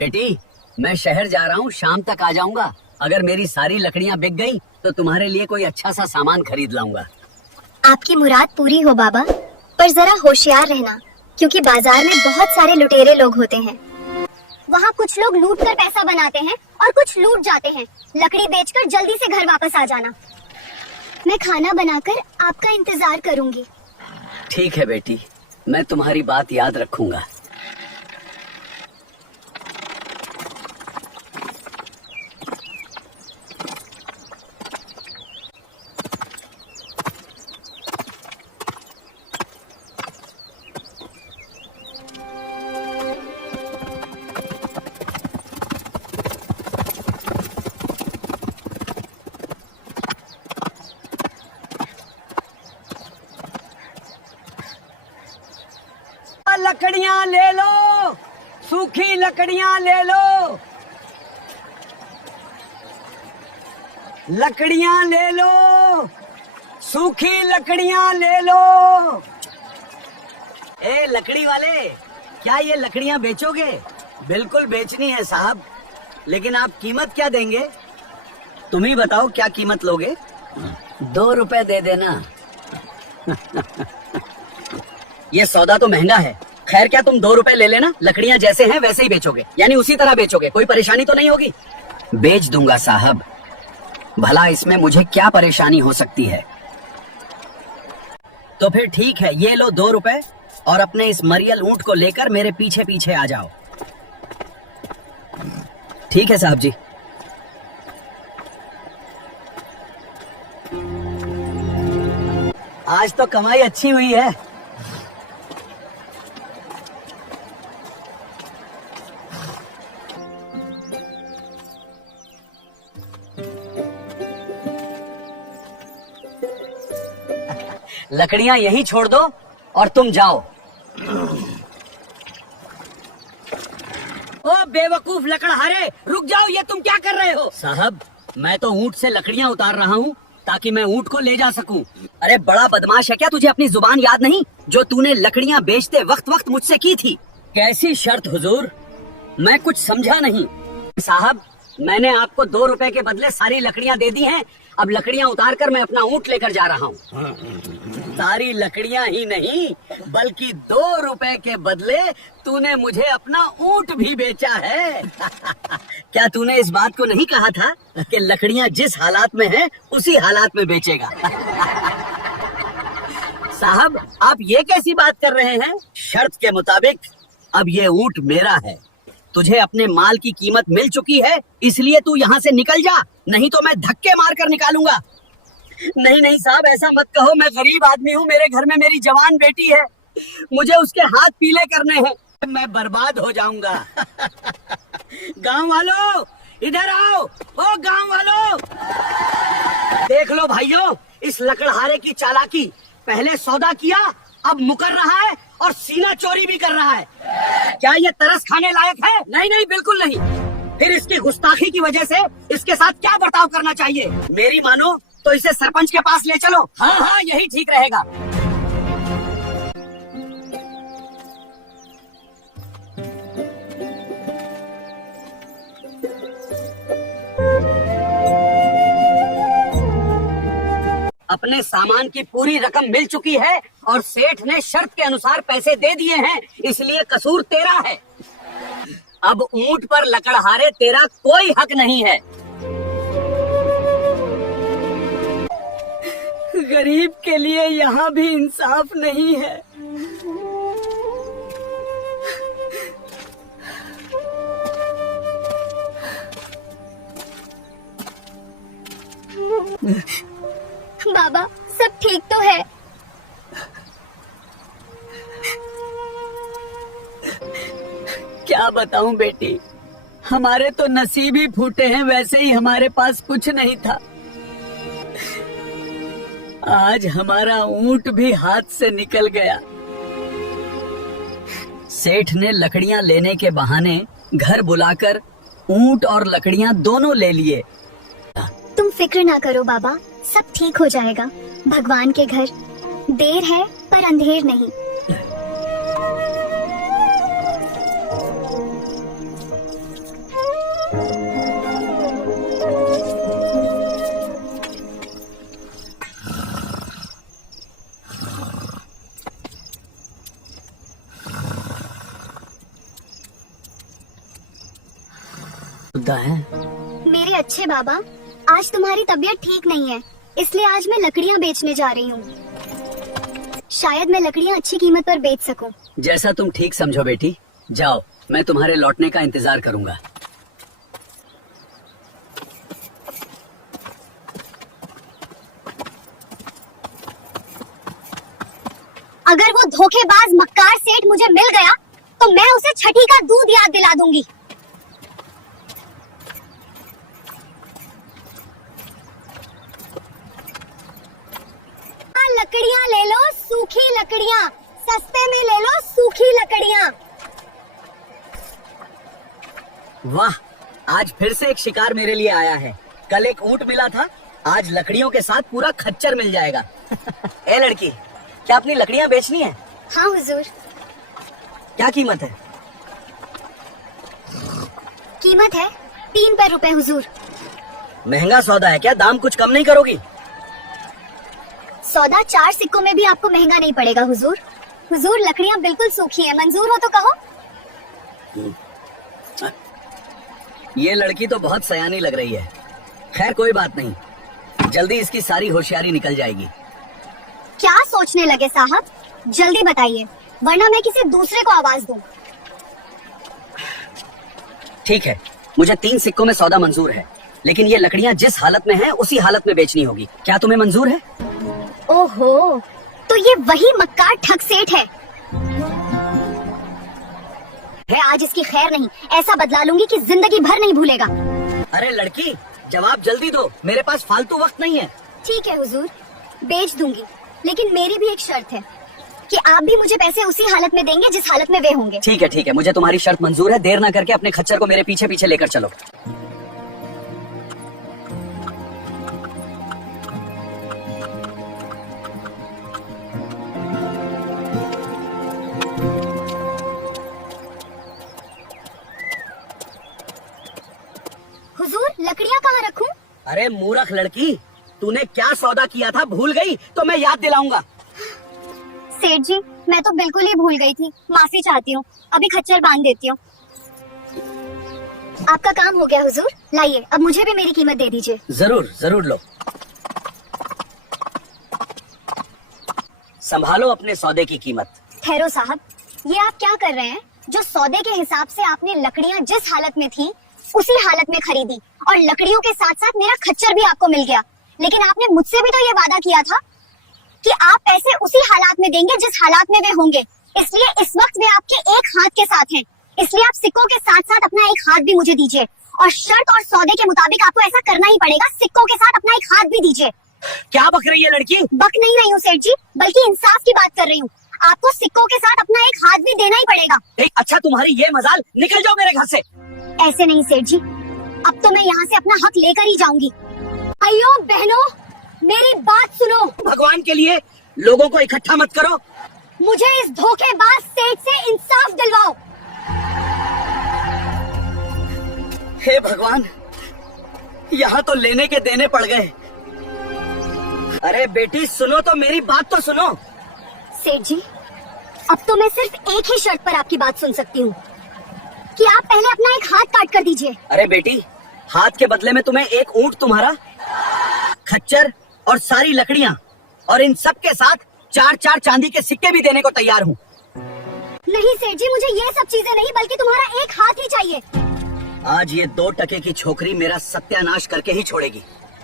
बेटी, मैं शहर जा रहा हूँ, शाम तक आ जाऊंगा। अगर मेरी सारी लकड़ियाँ बिक गई तो तुम्हारे लिए कोई अच्छा सा सामान खरीद लाऊंगा। आपकी मुराद पूरी हो बाबा, पर जरा होशियार रहना, क्योंकि बाजार में बहुत सारे लुटेरे लोग होते हैं। वहाँ कुछ लोग लूट कर पैसा बनाते हैं और कुछ लूट जाते हैं। लकड़ी बेचकर जल्दी से घर वापस आ जाना। मैं खाना बनाकर आपका इंतजार करूंगी। ठीक है बेटी, मैं तुम्हारी बात याद रखूंगा। लकड़ियां ले लो, सूखी लकड़ियां ले लो, लकड़ियां ले लो, सूखी लकड़ियां ले लो। ए लकड़ी वाले, क्या ये लकड़ियां बेचोगे? बिल्कुल बेचनी है साहब, लेकिन आप कीमत क्या देंगे? तुम ही बताओ, क्या कीमत लोगे? 2 रुपए दे देना। ये सौदा तो महंगा है। खैर, क्या तुम 2 रुपए ले लेना, लकड़ियां जैसे हैं वैसे ही बेचोगे, यानी उसी तरह बेचोगे, कोई परेशानी तो नहीं होगी? बेच दूंगा साहब, भला इसमें मुझे क्या परेशानी हो सकती है? तो फिर ठीक है, ये लो 2 रुपए और अपने इस मरियल ऊंट को लेकर मेरे पीछे पीछे आ जाओ। ठीक है साहब जी। आज तो कमाई अच्छी हुई है। लकड़ियां यहीं छोड़ दो और तुम जाओ। ओ बेवकूफ लकड़हारे, रुक जाओ, ये तुम क्या कर रहे हो? साहब, मैं तो ऊंट से लकड़ियां उतार रहा हूँ ताकि मैं ऊंट को ले जा सकूं। अरे बड़ा बदमाश है क्या, तुझे अपनी जुबान याद नहीं जो तूने लकड़ियां बेचते वक्त मुझसे की थी? कैसी शर्त हुजूर? मैं कुछ समझा नहीं। साहब, मैंने आपको 2 रुपए के बदले सारी लकड़ियां दे दी हैं। अब लकड़ियां उतार कर मैं अपना ऊंट लेकर जा रहा हूँ। सारी लकड़ियां ही नहीं, बल्कि 2 रुपए के बदले तूने मुझे अपना ऊंट भी बेचा है। क्या तूने इस बात को नहीं कहा था कि लकड़ियां जिस हालात में हैं उसी हालात में बेचेगा? साहब, आप ये कैसी बात कर रहे हैं? शर्त के मुताबिक अब ये ऊंट मेरा है। तुझे अपने माल की कीमत मिल चुकी है, इसलिए तू यहाँ से निकल जा, नहीं तो मैं धक्के मार कर निकालूंगा। नहीं नहीं साहब, ऐसा मत कहो, मैं गरीब आदमी हूँ, मेरे घर में मेरी जवान बेटी है, मुझे उसके हाथ पीले करने हैं, मैं बर्बाद हो जाऊंगा। गांव वालों, इधर आओ। ओ गांव वालों, देख लो भाइयों, इस लकड़हारे की चालाकी। पहले सौदा किया, अब मुकर रहा है और सीना चोरी भी कर रहा है। क्या ये तरस खाने लायक है? नहीं नहीं, बिल्कुल नहीं। फिर इसकी गुस्ताखी की वजह से इसके साथ क्या बर्ताव करना चाहिए? मेरी मानो तो इसे सरपंच के पास ले चलो। हाँ हाँ, यही ठीक रहेगा। अपने सामान की पूरी रकम मिल चुकी है और सेठ ने शर्त के अनुसार पैसे दे दिए हैं, इसलिए कसूर तेरा है। अब ऊंट पर लकड़हारे तेरा कोई हक नहीं है। गरीब के लिए यहाँ भी इंसाफ नहीं है। बाबा, सब ठीक तो है? क्या बताऊं बेटी, हमारे तो नसीब ही फूटे हैं, वैसे ही हमारे पास कुछ नहीं था। आज हमारा ऊंट भी हाथ से निकल गया। सेठ ने लकड़ियां लेने के बहाने घर बुलाकर ऊंट और लकड़ियां दोनों ले लिए। तुम फिक्र ना करो बाबा, सब ठीक हो जाएगा। भगवान के घर देर है पर अंधेर नहीं। बुद्धा है। मेरे अच्छे बाबा, आज तुम्हारी तबीयत ठीक नहीं है, इसलिए आज मैं लकड़ियाँ बेचने जा रही हूँ। शायद मैं लकड़ियाँ अच्छी कीमत पर बेच सकूं। जैसा तुम ठीक समझो बेटी, जाओ, मैं तुम्हारे लौटने का इंतजार करूंगा। अगर वो धोखेबाज मक्कार सेठ मुझे मिल गया तो मैं उसे छठी का दूध याद दिला दूंगी। लकड़ियाँ ले लो, सूखी लकड़ियाँ, सस्ते में ले लो सूखी लकड़ियाँ। वाह, आज फिर से एक शिकार मेरे लिए आया है। कल एक ऊंट मिला था, आज लकड़ियों के साथ पूरा खच्चर मिल जाएगा। ए लड़की, क्या अपनी लकड़ियाँ बेचनी है? हाँ हुजूर। क्या कीमत है? कीमत है 3 रुपए हुजूर। महंगा सौदा है क्या? दाम कुछ कम नहीं करोगी? सौदा 4 सिक्कों में भी आपको महंगा नहीं पड़ेगा हुजूर। हुजूर, लकड़ियाँ बिल्कुल सूखी हैं, मंजूर हो तो कहो। ये लड़की तो बहुत सयानी लग रही है। खैर कोई बात नहीं, जल्दी इसकी सारी होशियारी निकल जाएगी। क्या सोचने लगे साहब, जल्दी बताइए, वरना मैं किसी दूसरे को आवाज दूं। ठीक है, मुझे 3 सिक्कों में सौदा मंजूर है, लेकिन ये लकड़ियाँ जिस हालत में हैं, उसी हालत में बेचनी होगी। क्या तुम्हें मंजूर है? ओहो, तो ये वही मक्कार ठग सेठ है। आज इसकी खैर नहीं, ऐसा बदला लूंगी कि जिंदगी भर नहीं भूलेगा। अरे लड़की, जवाब जल्दी दो, मेरे पास फालतू वक्त नहीं है। ठीक है हुजूर, बेच दूंगी, लेकिन मेरी भी एक शर्त है कि आप भी मुझे पैसे उसी हालत में देंगे जिस हालत में वे होंगे। ठीक है, मुझे तुम्हारी शर्त मंजूर है। देर ना करके अपने खच्चर को मेरे पीछे पीछे लेकर चलो। हुजूर, लकड़ियाँ कहाँ रखूं? अरे मूर्ख लड़की, तूने क्या सौदा किया था भूल गई? तो मैं याद दिलाऊंगा। सेठ जी, मैं तो बिल्कुल ही भूल गई थी, माफी चाहती हूँ। अभी खच्चर बांध देती हूँ। आपका काम हो गया हुजूर, लाइए, अब मुझे भी मेरी कीमत दे दीजिए। जरूर लो। संभालो अपने सौदे की कीमत। ठहरो साहब, ये आप क्या कर रहे हैं? जो सौदे के हिसाब से आपने लकड़ियाँ जिस हालत में थी उसी हालत में खरीदी, और लकड़ियों के साथ साथ मेरा खच्चर भी आपको मिल गया। लेकिन आपने मुझसे भी तो ये वादा किया था कि आप पैसे उसी हालात में देंगे जिस हालात में वे होंगे। इसलिए इस वक्त वे आपके एक हाथ के साथ हैं। इसलिए आप सिक्कों के साथ साथ अपना एक हाथ भी मुझे दीजिए, और शर्त और सौदे के मुताबिक आपको ऐसा करना ही पड़ेगा। सिक्कों के साथ अपना एक हाथ भी दीजिए। क्या बक रही है लड़की? बक नहीं रही हूँ सेठ जी, बल्कि इंसाफ की बात कर रही हूँ। आपको सिक्कों के साथ अपना एक हाथ भी देना ही पड़ेगा। अच्छा, तुम्हारी ये मजाल, निकल जाओ मेरे घर से। ऐसे नहीं सेठ जी, अब तो मैं यहाँ से अपना हक लेकर ही जाऊंगी। भाइयों बहनों, मेरी बात सुनो। भगवान के लिए लोगों को इकट्ठा मत करो। मुझे इस धोखेबाज सेठ से इंसाफ दिलवाओ। हे भगवान, यहाँ तो लेने के देने पड़ गए। अरे बेटी सुनो तो, मेरी बात तो सुनो। सेठ जी, अब तो मैं सिर्फ एक ही शर्त पर आपकी बात सुन सकती हूँ कि आप पहले अपना एक हाथ काट कर दीजिए। अरे बेटी, हाथ के बदले में तुम्हें एक ऊंट, तुम्हारा खच्चर और सारी लकड़ियाँ, और इन सब के साथ 4 चांदी के सिक्के भी देने को तैयार हूँ। नहीं सेठ जी, मुझे ये सब चीजें नहीं, बल्कि तुम्हारा एक हाथ ही चाहिए। आज ये 2 टके की छोकरी मेरा सत्यानाश करके ही छोड़ेगी।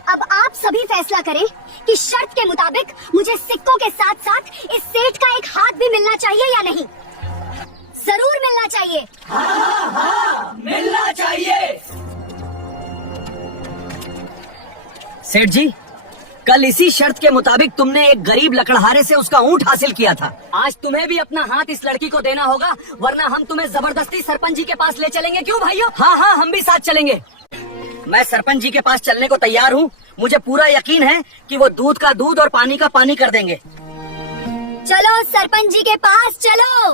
अब आप सभी फैसला करें कि शर्त के मुताबिक मुझे सिक्कों के साथ साथ इस सेठ का एक हाथ भी मिलना चाहिए या नहीं। जरूर मिलना चाहिए। हाँ, मिलना चाहिए। सेठ जी, कल इसी शर्त के मुताबिक तुमने एक गरीब लकड़हारे से उसका ऊंट हासिल किया था। आज तुम्हें भी अपना हाथ इस लड़की को देना होगा, वरना हम तुम्हें जबरदस्ती सरपंच जी के पास ले चलेंगे। क्यों भाइयों? हाँ, हम भी साथ चलेंगे। मैं सरपंच जी के पास चलने को तैयार हूँ। मुझे पूरा यकीन है कि वो दूध का दूध और पानी का पानी कर देंगे। चलो सरपंच जी के पास चलो।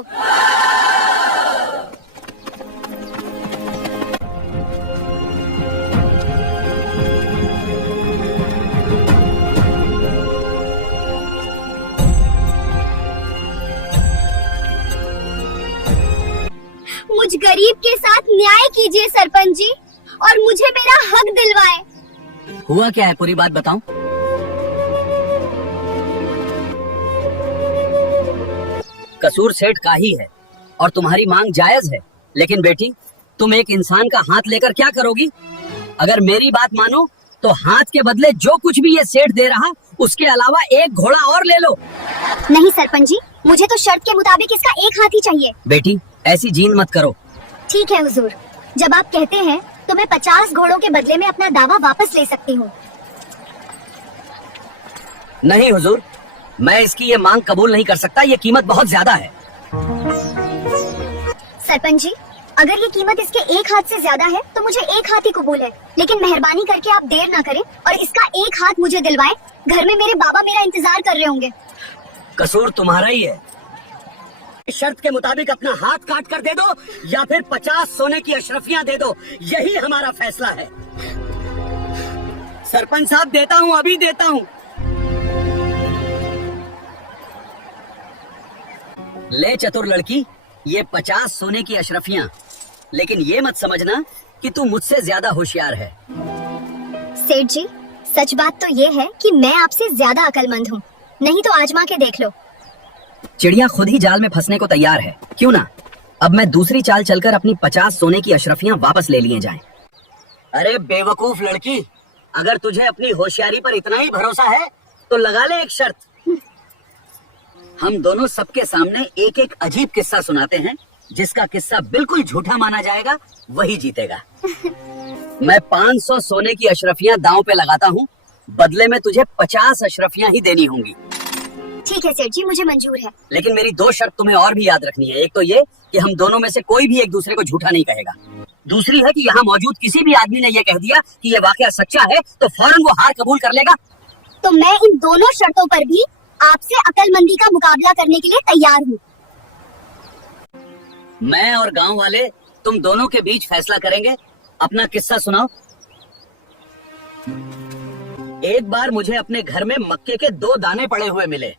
मुझ गरीब के साथ न्याय कीजिए सरपंच जी। और मुझे मेरा हक दिलवाए। हुआ क्या है, पूरी बात बताऊं? कसूर सेठ का ही है और तुम्हारी मांग जायज है, लेकिन बेटी तुम एक इंसान का हाथ लेकर क्या करोगी? अगर मेरी बात मानो तो हाथ के बदले जो कुछ भी ये सेठ दे रहा उसके अलावा एक घोड़ा और ले लो। नहीं सरपंच जी, मुझे तो शर्त के मुताबिक इसका एक हाथ ही चाहिए। बेटी ऐसी जीन मत करो। ठीक है हुजूर, जब आप कहते हैं तो मैं 50 घोड़ों के बदले में अपना दावा वापस ले सकती हूँ। नहीं हुजूर, मैं इसकी ये मांग कबूल नहीं कर सकता, ये कीमत बहुत ज्यादा है। सरपंच जी, अगर ये कीमत इसके एक हाथ से ज्यादा है तो मुझे एक हाथ ही कबूल है, लेकिन मेहरबानी करके आप देर ना करें और इसका एक हाथ मुझे दिलवाएं। घर में मेरे बाबा मेरा इंतजार कर रहे होंगे। कसूर तुम्हारा ही है। शर्त के मुताबिक अपना हाथ काट कर दे दो या फिर 50 सोने की अशरफियां दे दो, यही हमारा फैसला है। सरपंच साहब देता हूँ, अभी देता हूँ। ले चतुर लड़की, ये 50 सोने की अशरफियां, लेकिन ये मत समझना कि तू मुझसे ज्यादा होशियार है। सेठ जी, सच बात तो ये है कि मैं आपसे ज्यादा अक्लमंद हूँ, नहीं तो आजमा के देख लो। चिड़िया खुद ही जाल में फंसने को तैयार है, क्यों ना अब मैं दूसरी चाल चलकर अपनी 50 सोने की अशरफियां वापस ले लिए जाएं। अरे बेवकूफ लड़की, अगर तुझे अपनी होशियारी पर इतना ही भरोसा है तो लगा ले एक शर्त। हम दोनों सबके सामने एक एक अजीब किस्सा सुनाते हैं, जिसका किस्सा बिल्कुल झूठा माना जाएगा वही जीतेगा। मैं 500 सोने की अशरफियां दांव पे लगाता हूँ, बदले में तुझे 50 अशरफियां ही देनी होंगी। ठीक है सेठ जी, मुझे मंजूर है। लेकिन मेरी 2 शर्त तुम्हें और भी याद रखनी है। एक तो ये कि हम दोनों में से कोई भी एक दूसरे को झूठा नहीं कहेगा। दूसरी है कि यहाँ मौजूद किसी भी आदमी ने ये कह दिया कि ये वाकया सच्चा है तो फौरन वो हार कबूल कर लेगा। तो मैं इन दोनों शर्तों पर भी आपसे अक्लमंदी का मुकाबला करने के लिए तैयार हूँ। मैं और गांव वाले तुम दोनों के बीच फैसला करेंगे। अपना किस्सा सुनाओ। एक बार मुझे अपने घर में मक्के के 2 दाने पड़े हुए मिले।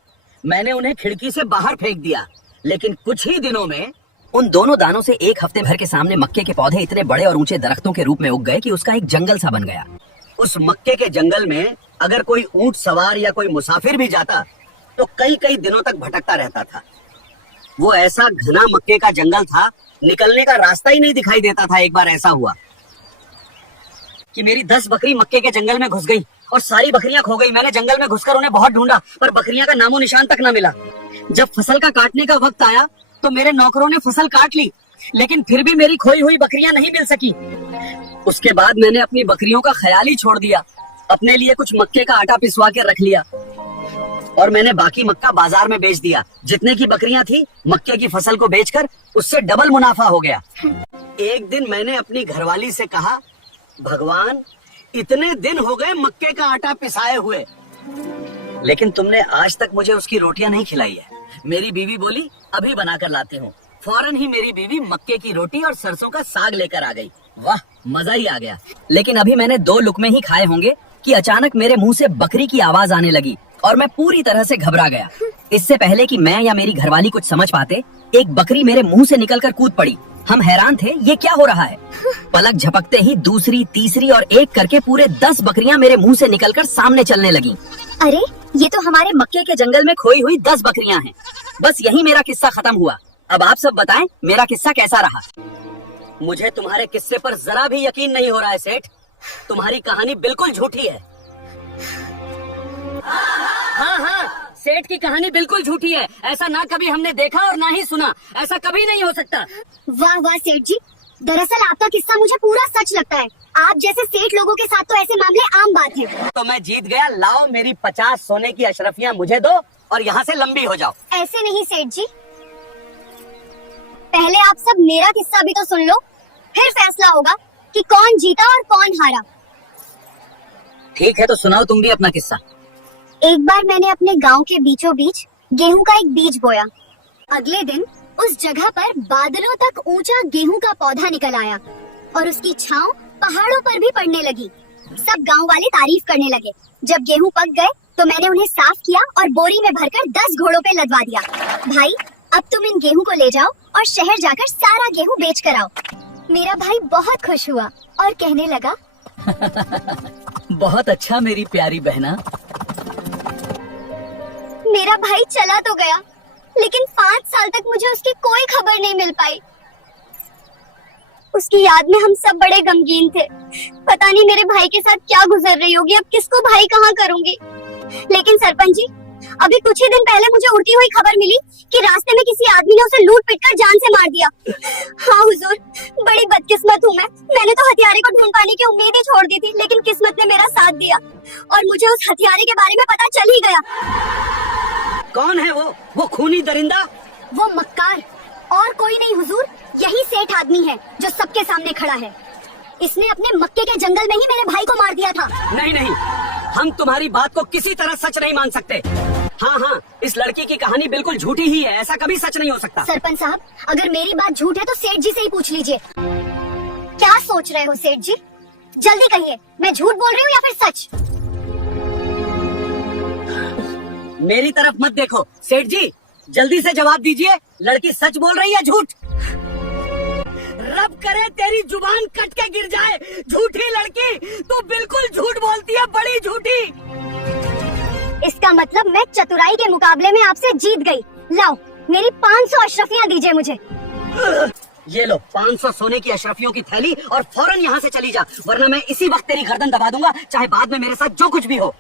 मैंने उन्हें खिड़की से बाहर फेंक दिया, लेकिन कुछ ही दिनों में उन दोनों दानों से एक हफ्ते भर के सामने मक्के के पौधे इतने बड़े और ऊंचे दरख्तों के रूप में उग गए कि उसका एक जंगल सा बन गया। उस मक्के के जंगल में अगर कोई ऊंट सवार या कोई मुसाफिर भी जाता तो कई कई दिनों तक भटकता रहता था। वो ऐसा घना मक्के का जंगल था, निकलने का रास्ता ही नहीं दिखाई देता था। एक बार ऐसा हुआ कि मेरी 10 बकरी मक्के के जंगल में घुस गई और सारी बकरियां खो गई। मैंने जंगल में घुसकर उन्हें बहुत ढूंढा, पर बकरियां का नामो निशान तक न मिला। जब फसल का काटने का वक्त आया तो मेरे नौकरों ने फसल काट ली, लेकिन फिर भी मेरी खोई हुई बकरियां नहीं मिल सकी। उसके बाद मैंने अपनी बकरियों का ख्याल ही छोड़ दिया। अपने लिए कुछ मक्के का आटा पिसवा के रख लिया और मैंने बाकी मक्का बाजार में बेच दिया। जितने की बकरियां थी, मक्के की फसल को बेचकर उससे डबल मुनाफा हो गया। एक दिन मैंने अपनी घरवाली से कहा, भगवान इतने दिन हो गए मक्के का आटा पिसाए हुए, लेकिन तुमने आज तक मुझे उसकी रोटियां नहीं खिलाई है। मेरी बीवी बोली, अभी बनाकर लाती हूँ। फौरन ही मेरी बीवी मक्के की रोटी और सरसों का साग लेकर आ गई। वाह, मजा ही आ गया। लेकिन अभी मैंने 2 लुकमे ही खाए होंगे कि अचानक मेरे मुंह से बकरी की आवाज आने लगी और मैं पूरी तरह से घबरा गया। इससे पहले कि मैं या मेरी घरवाली कुछ समझ पाते, एक बकरी मेरे मुंह से निकलकर कूद पड़ी। हम हैरान थे, ये क्या हो रहा है। पलक झपकते ही दूसरी, तीसरी और एक करके पूरे 10 बकरियां मेरे मुंह से निकलकर सामने चलने लगी। अरे, ये तो हमारे मक्के के जंगल में खोई हुई 10 बकरियां हैं। बस यही मेरा किस्सा खत्म हुआ। अब आप सब बताएं मेरा किस्सा कैसा रहा। मुझे तुम्हारे किस्से पर जरा भी यकीन नहीं हो रहा है सेठ। तुम्हारी कहानी बिल्कुल झूठी है। हाँ, सेठ की कहानी बिल्कुल झूठी है। ऐसा ना कभी हमने देखा और ना ही सुना। ऐसा कभी नहीं हो सकता। वाह वाह सेठ जी, दरअसल आपका किस्सा मुझे पूरा सच लगता है। आप जैसे सेठ लोगों के साथ तो ऐसे मामले आम बात है। तो मैं जीत गया। लाओ मेरी 50 सोने की अशरफियां मुझे दो और यहाँ से लंबी हो जाओ। ऐसे नहीं सेठ जी, पहले आप सब मेरा किस्सा भी तो सुन लो, फिर फैसला होगा कि कौन जीता और कौन हारा। ठीक है, तो सुनाओ तुम भी अपना किस्सा। एक बार मैंने अपने गांव के बीचों बीच गेहूं का एक बीज बोया। अगले दिन उस जगह पर बादलों तक ऊंचा गेहूं का पौधा निकल आया और उसकी छांव पहाड़ों पर भी पड़ने लगी। सब गांव वाले तारीफ करने लगे। जब गेहूं पक गए तो मैंने उन्हें साफ किया और बोरी में भरकर 10 घोड़ों पे लदवा दिया। भाई, अब तुम इन गेहूं को ले जाओ और शहर जाकर सारा गेहूं बेच कर आओ। मेरा भाई बहुत खुश हुआ और कहने लगा, बहुत अच्छा मेरी प्यारी बहना। मेरा भाई चला तो गया, लेकिन 5 साल तक मुझे उसकी कोई खबर नहीं मिल पाई। उसकी याद में हम सब बड़े गमगीन थे। पता नहीं मेरे भाई के साथ क्या गुजर रही होगी, अब किसको भाई कहाँ करूंगी। लेकिन सरपंच जी, अभी कुछ ही दिन पहले मुझे उड़ती हुई खबर मिली कि रास्ते में किसी आदमी ने उसे लूट पीट कर जान से मार दिया। हाँ हुजूर, बड़ी बदकिस्मत हूँ मैं। मैंने तो हथियारे को ढूंढ पाने की उम्मीद ही छोड़ दी थी, लेकिन किस्मत ने मेरा साथ दिया और मुझे उस हथियारे के बारे में पता चल ही गया। कौन है वो खूनी दरिंदा? वो मक्कार और कोई नहीं हुजूर, यही सेठ आदमी है जो सबके सामने खड़ा है। इसने अपने मक्के के जंगल में ही मेरे भाई को मार दिया था। नहीं नहीं, हम तुम्हारी बात को किसी तरह सच नहीं मान सकते। हाँ, इस लड़की की कहानी बिल्कुल झूठी ही है, ऐसा कभी सच नहीं हो सकता। सरपंच साहब, अगर मेरी बात झूठ है तो सेठ जी से ही पूछ लीजिए। क्या सोच रहे हो सेठ जी? जल्दी कहिए, मैं झूठ बोल रही हूँ या फिर सच? मेरी तरफ मत देखो सेठ जी, जल्दी से जवाब दीजिए, लड़की सच बोल रही है झूठ? रब करे तेरी जुबान कट के गिर जाए, झूठी लड़की, तू बिल्कुल झूठ बोलती है, बड़ी झूठी। इसका मतलब मैं चतुराई के मुकाबले में आपसे जीत गई। लाओ, मेरी 500 अशरफियाँ दीजिए मुझे। ये लो 500 सोने की अशरफियों की थैली और फौरन यहाँ से चली जा, वरना मैं इसी वक्त तेरी गर्दन दबा दूंगा, चाहे बाद में मेरे साथ जो कुछ भी हो।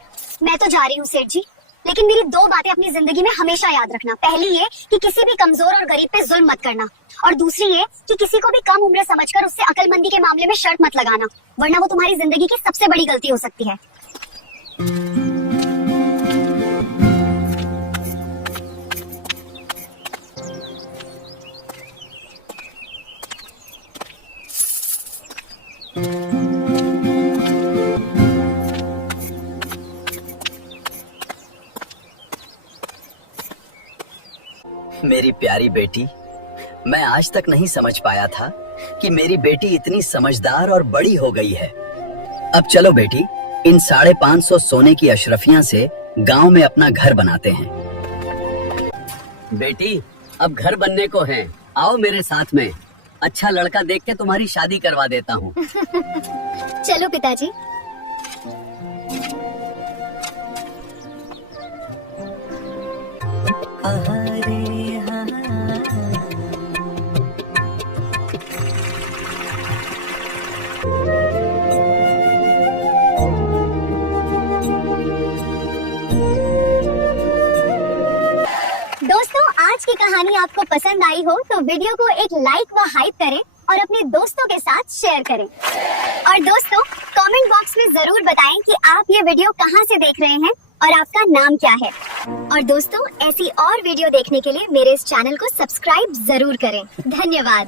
मैं तो जा रही हूँ सेठ जी, लेकिन मेरी 2 बातें अपनी जिंदगी में हमेशा याद रखना। पहली ये कि किसी भी कमजोर और गरीब पे जुल्म मत करना, और दूसरी ये कि किसी को भी कम उम्र समझकर उससे अक्लमंदी के मामले में शर्त मत लगाना, वरना वो तुम्हारी जिंदगी की सबसे बड़ी गलती हो सकती है। मेरी प्यारी बेटी, मैं आज तक नहीं समझ पाया था कि मेरी बेटी इतनी समझदार और बड़ी हो गई है। अब चलो बेटी, इन 550 सोने की अशरफियां से गांव में अपना घर बनाते हैं। बेटी, अब घर बनने को है, आओ मेरे साथ में। अच्छा लड़का देख के तुम्हारी शादी करवा देता हूँ। चलो पिताजी। दोस्तों, आज की कहानी आपको पसंद आई हो तो वीडियो को एक लाइक व हाइप करें और अपने दोस्तों के साथ शेयर करें। और दोस्तों, कमेंट बॉक्स में जरूर बताएं कि आप ये वीडियो कहां से देख रहे हैं और आपका नाम क्या है। और दोस्तों, ऐसी और वीडियो देखने के लिए मेरे इस चैनल को सब्सक्राइब जरूर करें। धन्यवाद।